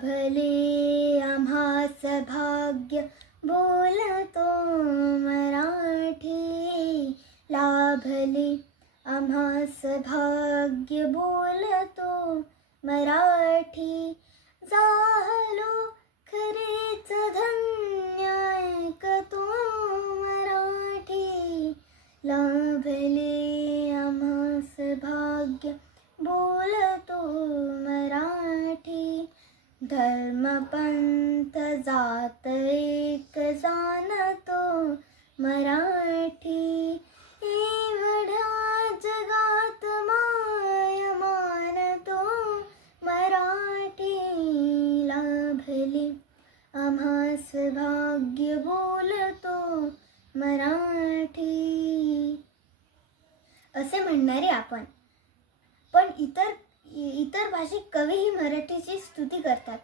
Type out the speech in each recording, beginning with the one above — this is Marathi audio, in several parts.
लाभले आम्हास भाग्य बोलतो मराठी लाभले. आम्हास भाग्य बोलतो मराठी जा खरेच धन्य ऐकतो मराठी लाभले आम्हास भाग्य बोलतो मराठी धर्मपंथ जात एक जाणतो मराठी एवढा जगात माय मानतो मराठी लाभली आम्हास भाग्य बोलतो मराठी. असे म्हणणारे आपण. पण इतर इतर भाषिक कवीही मराठीची स्तुती करतात.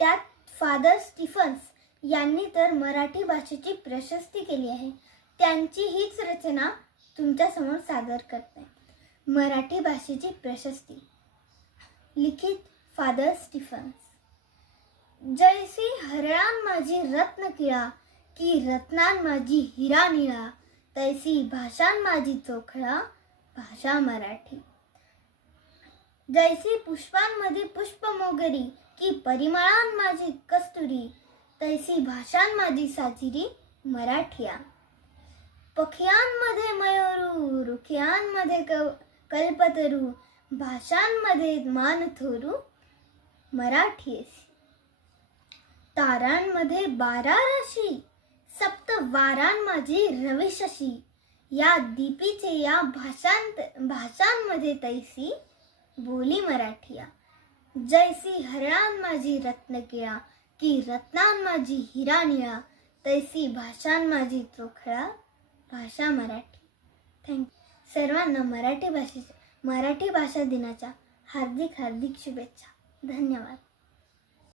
त्यात फादर स्टीफन्स यांनी तर मराठी भाषेची प्रशस्ती केली आहे. त्यांची हीच रचना तुमच्यासमोर सादर करते. मराठी भाषेची प्रशस्ती. लिखित फादर स्टीफन्स जैसी हरळान माझी रत्न किळा की रत्नान माझी हिरा निळा तैसी भाषान माझी चोखळा भाषा मराठी. जैसी पुष्पांमध्ये पुष्प मोगरी की परिमळान माझी कस्तुरी तैसी भाषां माझी साजिरी मराठिया. पक्ष्यांमध्ये मयूरू रुख्यांमध्ये क कल्पतरू भाषांमध्ये मान थोरू मराठीस तारांमध्ये बारा राशी सप्त वारां माझी रविशशी. या दीपीचे या भाषांत भाषांमध्ये तैसी बोली मराठिया. जैसी हरळान माझी रत्नकिळा की रत्नान माझी हिरा निळा तैसी भाषान माझी चोखळा भाषा मराठी. थँक्यू सर्वांना मराठी भाषेच्या मराठी भाषा दिनाच्या हार्दिक हार्दिक शुभेच्छा. धन्यवाद.